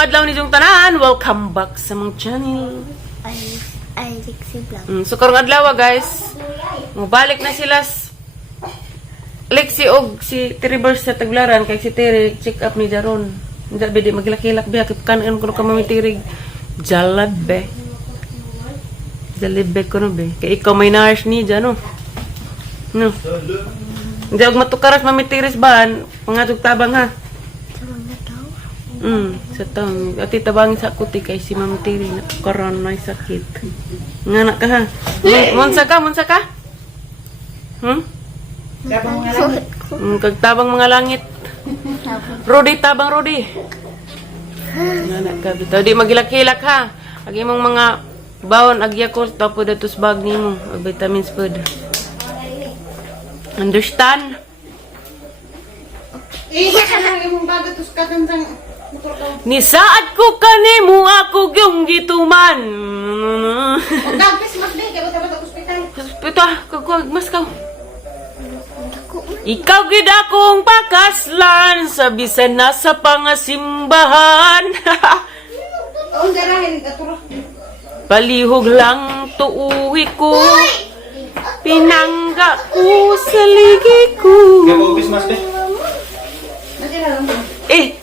adlaw ni jong tanan. Welcome back sa mong channel. Ay, Lexi Vlog. So karong adlaw guys. Mubalik na sila Lexi og si Terrible sa Taglaran kay si Terry check up ni Jaron. Hindi bedi maglakilak biya kay kanan ko ka mamitirig. Jalabe. Jalabe ko no be. Kay ikaw may nurse ni Jano. No. Hindi og matukaras mamitiris ban, pangatog tabang ha. Sa taong. Ati tabangin sa kuti kay si Ma'am Tiri na karon na sakit. Nganak ka ha. Munsa ka? Kagtabang mga langit. Tabang Rudy. Nganak ka. Bitaw di magilak-hilak ha. Agi mong mga bawon agya ko tapo datos bag nimo. Vitamins food. Understand? Iya ka na imong bago tus katang motor ko. Ni saat ko kanimo ako gyung gituman. Og dagpis mas di kay bata ospital. Pito, kagwag mas ka. Ikaw gid akong pakaslan sa bisan nasa pangasimbahan. Oh, darahin katuro. Palihog lang tuuhi ko. Pinangga ko sa ligi ko.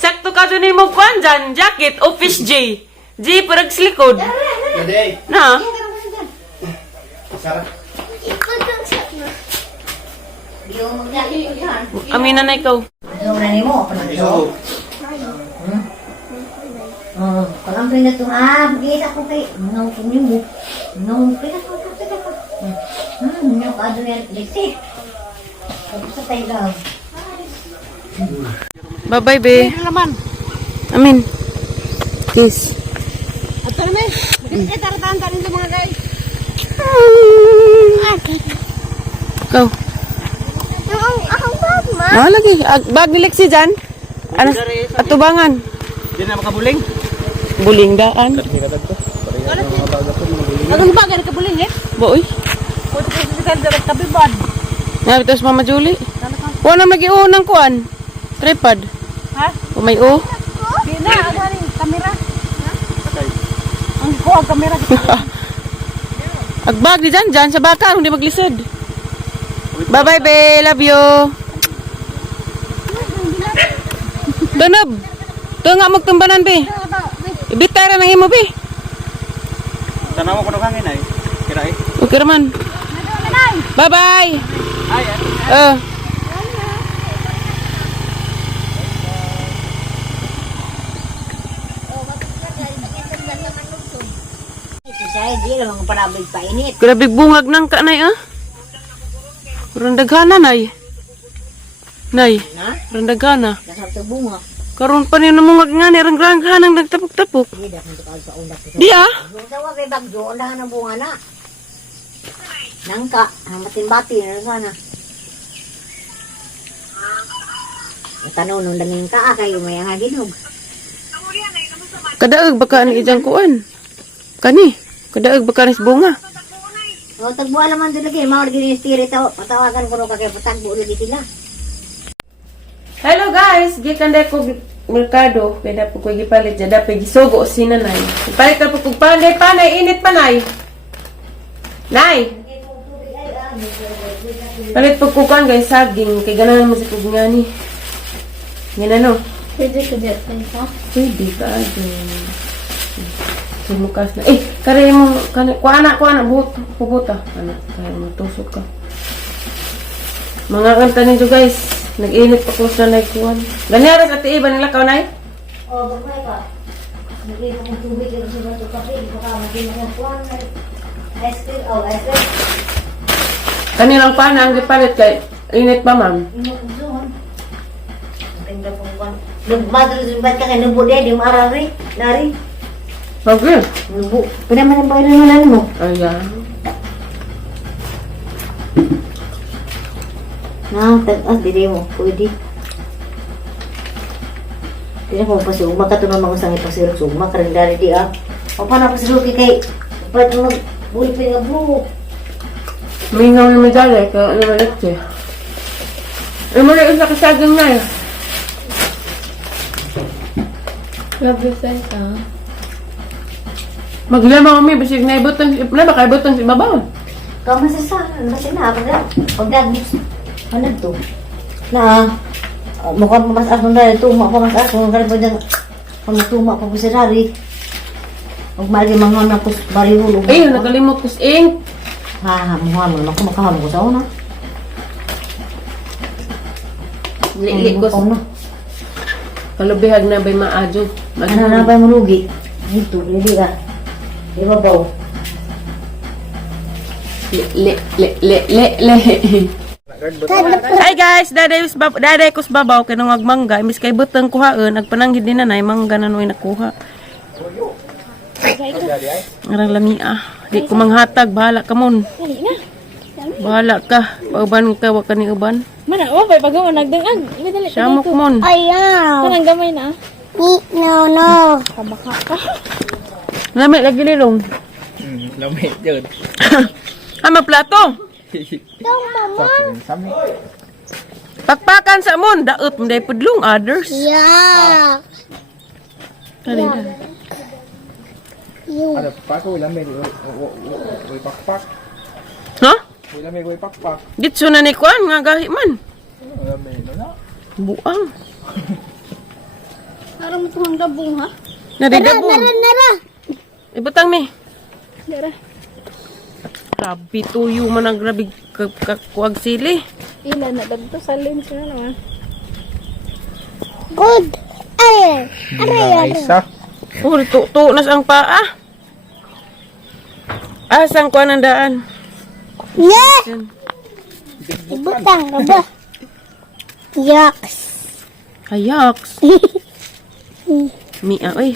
Sakto ka doon mo kuan dyan. Jacket, office J. J, parang slikod. Na? Sarah. Amina na ikaw. Kalau pindah tu pergi aku ke ngau punya ngau pindah tu minyak ada yang Lexi. Aku sampai dah. Bye-bye, be. Amin. Kiss. Ato ni. Kita taratan itu mga guys. Ikaw. Ang bag ma. Lagi. Bag ni Lexi dyan. Ano? Atubangan. Di na makabuling. Buling daan. Anong bagay ka buling eh? Boy. Pwede ka sa dapat kabibad. Nga, ito si Mama Julie. Wala na lagi unang kuan. Tripod. Ha? O may o. Di na, ano rin, kamera. Ang ko ang kamera. Agbag di dyan sa baka. Hindi maglisod. Bye-bye, be. Love you. Tunab. Ito nga magtumbanan, be. Ibitara ng imo, be. Tanaw ko ng hangin ay. Kira eh. Okay naman. Bye-bye. Ay. Saya dia lang parabig pa init. Grabe bungag ng kanay, ah. Randagana, nay. Nay. Na? Randagana. Nasab bunga. Karon pa niyo namungag nga ni rangranghang nagtapok-tapok. Di dak untuk sa undak. Di ah. Sa wa kay bagyo undahan ang bunga na. Nangka, ang matin-bati na sana. Tanaw nung langing ka kayo may ang ginog. Kadaag baka ni ijang kuan. Kani. Kadaag baka ni bunga. O tagbuha naman doon lagi, mawag gini spirit tao. Patawagan ko no kay patagbo ulit sila. Hello guys, gikan dai ko merkado, kaya po ko gipalit jada pa gisugo si nanay. Palit ka po kog panay, init panay. Nay. Palit po ko kan guys saging, kay ganahan mo si kog ngani. Ngano? Pwede ko dyan pa. Pwede ka adun. Sumukas na. Kare mo kuana buhot puputa. Ana, kaya mo tusok ka. Mga kanta ninyo guys. Nag-init pa ko sa naikuan. Ganyan sa tiiba nila ka, nay? O, bakit ka? Nag-iba kong tubig yung sa bato kape. Baka maging ng kuwan. Ice cream. O, ice cream. Kanilang pana ang gipalit kay init pa, ma'am. Ingat ang zuhon. Maganda pong kuwan. Nagmadro sa ba't ka kay nubo din. Di maarari. Nari. Okay. Nubo. Pinaman ang pagkailangan mo. Ayan. Dili mo, pwede. Dili mo pasugma ka ito naman sa ipasirok sugma, karindari di ah. O paano pasirok kay ba't mo buipin nga buhok? Mingaw yung medalya, kaya ano malit siya. Ay, maliit na kasagang na eh. Grabe size ah. Maglama kami, basig na ibutang, wala ba kayo ibutang si babaw? Kau masih na, pagdag, ano to? Na, mukhang pamasas mo dahil, tuma pamasas mo, kaya pwede tuma pa po si Rari. Huwag mali mga napos barihulog. Ay, nakalimot ko sa ink. Hahamuhan mo, makahamon ko sa una. Liit ko sa kalubihag na ba'y maadyo. Ano na ba yung malugi? Ito, hindi ka. Ibabaw. Le. Hi guys, daday ko sa babaw kay nung agmangga, imbis kay butang kuhaan, agpananghid din nanay mangga nanoy nakuha. Arang lamia. Di ko manghatag, bahala ka mon. Bahala ka, pauban ka wa kani uban. Mana oh, bay pagawa nagdangag. Dali. Samok mon. Ayaw! Kanang gamay na. No. Kabaka ka. Lami lagi lilong. Lamig yun. Ama plato. Sami. Pakpakan sa mon, daot mo day pudlong others. Yeah! Kali na. Ada pak ko lamig. Uy pakpak. Ha? Uy lamig uy pakpak. Gitso na ni kuan nga gahi man. Lamig na. Buang. Parang mukhang dabong ha. Nadidabong. Nara! Ibutang mi. Dara. Grabe tuyo man ang grabe kuwag sili. Ila na dagto sa lens na naman. Good! Ay! Isa. Oh, to nas ang paa. Asang kuan ang daan. Yeah! Yan. Ibutang ka ba? Yucks! Hayaks. Mia, oy.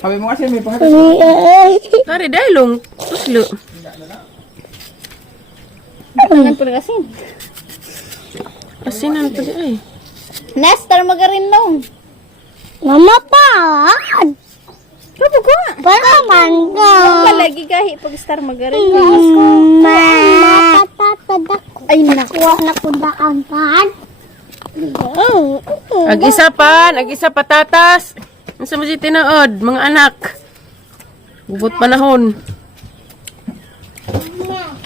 Sabi mo kasi may pangatas. Kari dailong. Tuslo. Kanang pala asin. Asinan pa di ay. Nestor magarin nung. Mama pa! Pero ko. Para mangga! Palagi gahi pag star magarin. Matatatad ako. Ay naku. Kuha na ko daan pan. Ag-isa pa tatas. Ang sa mga tinood, mga anak. Bubot panahon.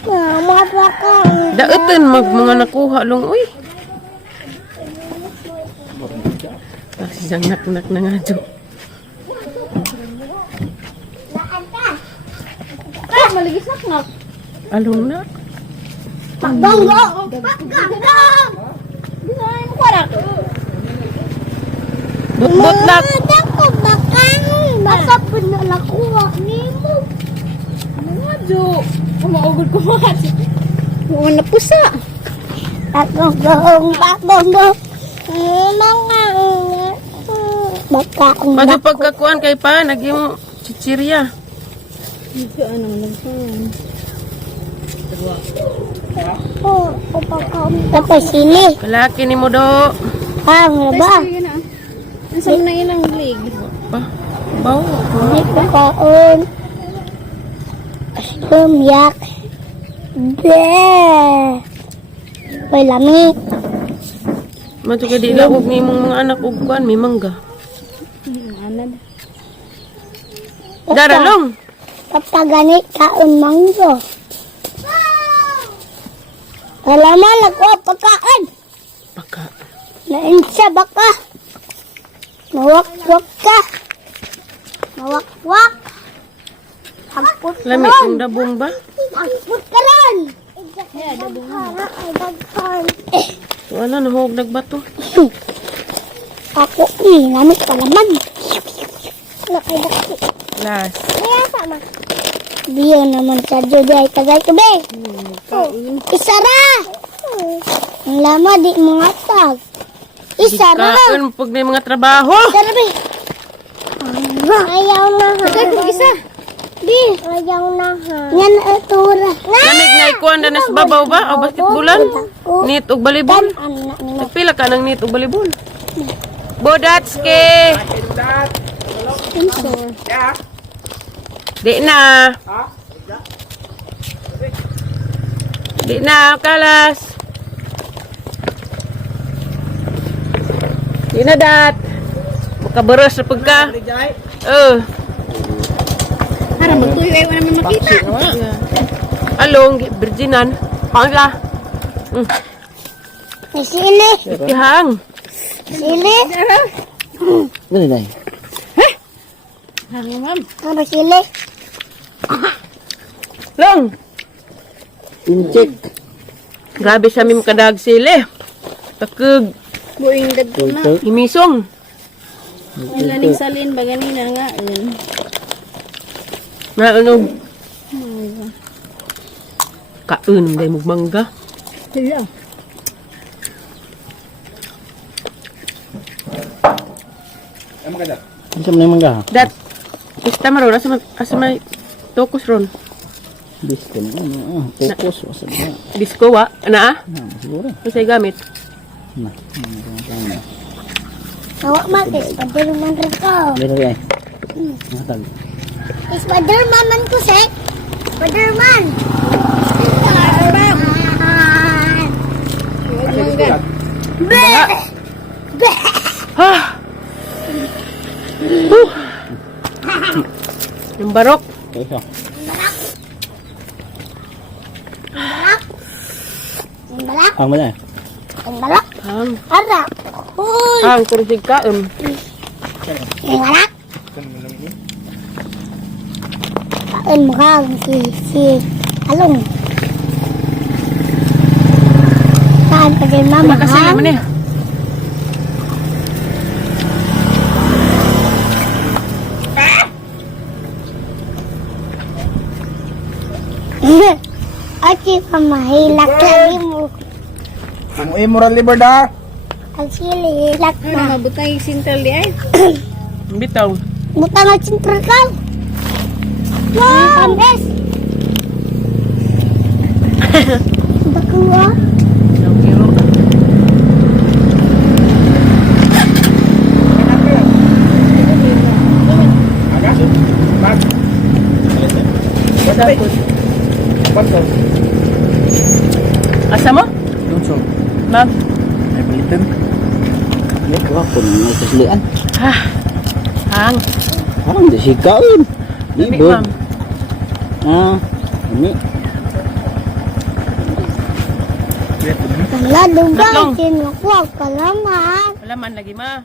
Mama pa ka. Daotin mga nakuha long uy. Kasi siyang nak na nga jo. Ah, maligis nak. Along na. Banggo! Ay mo kwarak. But nak. Ako bakang. Basta po na nakuha ni mo. Mga jo. Kumaugod ko mga. Mga napusa. Bakong. Mga bakaong Pag pagkakuan kay pa, naging chichirya. Ito ano nagsan. Tapos sili. Kalaki ni mo do. Ano ba? Sige na. Nasaan na ilang lig? Pa. Bawo. May pagkaon. Sumiyak. May lamig. Mato kay di lawog ni mong mga anak ug kuan may mangga. Anad. Daralong. Kapag kaon manggo. Alaman, nagkuha pagkaan. Paka. Nainsa baka. Mawak-wak ka. Mawak-wak. Agput ka Lami ron. kung dabong ba? Agput ka ron. Wala nahog nagbato. Ako namit ka naman. Nakaidak. Last. Kaya sama. Diyo naman sa Judy ay tagay kabe. Isara. Ang lama di mga tag. Isara. Kaon pag may mga trabaho. Isara be. Ayaw na ha. Tagay ko isa. Di. Ayaw na ha. Yan atura. Lamig na ikuan na sa babaw ba? O basketbulan? Nit ug balibol? Anak ni Nagpila ka ng nit ug balibol? Bodatske! Di na. Di na, kalas. Di na, dat. Makabaras na pagka. Para magtuyo ay wala man makita. Along, virginan. Pangla. Sili. Ikihang. Sili. Dali na. Ano ma'am? Ano sili? Long. Incheck. Grabe sa mim kadag sili. Takug. Buing dagko na. Himisong. Ilaning salin ba ganina nga. Na ano? Kaun day mugmangga. Sila. Ano sa mga mangga? Dat. Ista maron asa may tokus ron. Bisko na ano. Focus. Wasag na. Disco wa ana Siguro. Usay gamit. Awak mati. Spiderman rin ko. Dali ay. Matag. Spiderman man ko sek. Spiderman. Spiderman. Ha. Yung barok. Okay siya. Ang balak. Ang mala. Ang balak. Hang. Harap. Huy. Hang kurusig kaon. Ang balak. Kain mo ka si Along. Saan ka din mama? Kasi naman eh. Aci pamahilak lagi mo. Kung moral liver da. Ang sili hilak na. Mabutang yung sintral di ay. Bitaw. Butang ang sintral ka. Wow! Pambes! Bakuha. Asa mo? Lunso. Ma'am. Ay palitan. Ay kapon. May kaslian. Hang. Parang di sigaon. Dami, Libod. ma'am. Ini. Wala, duga. Tatlong. Sinukuha ka naman. Wala man lagi ma.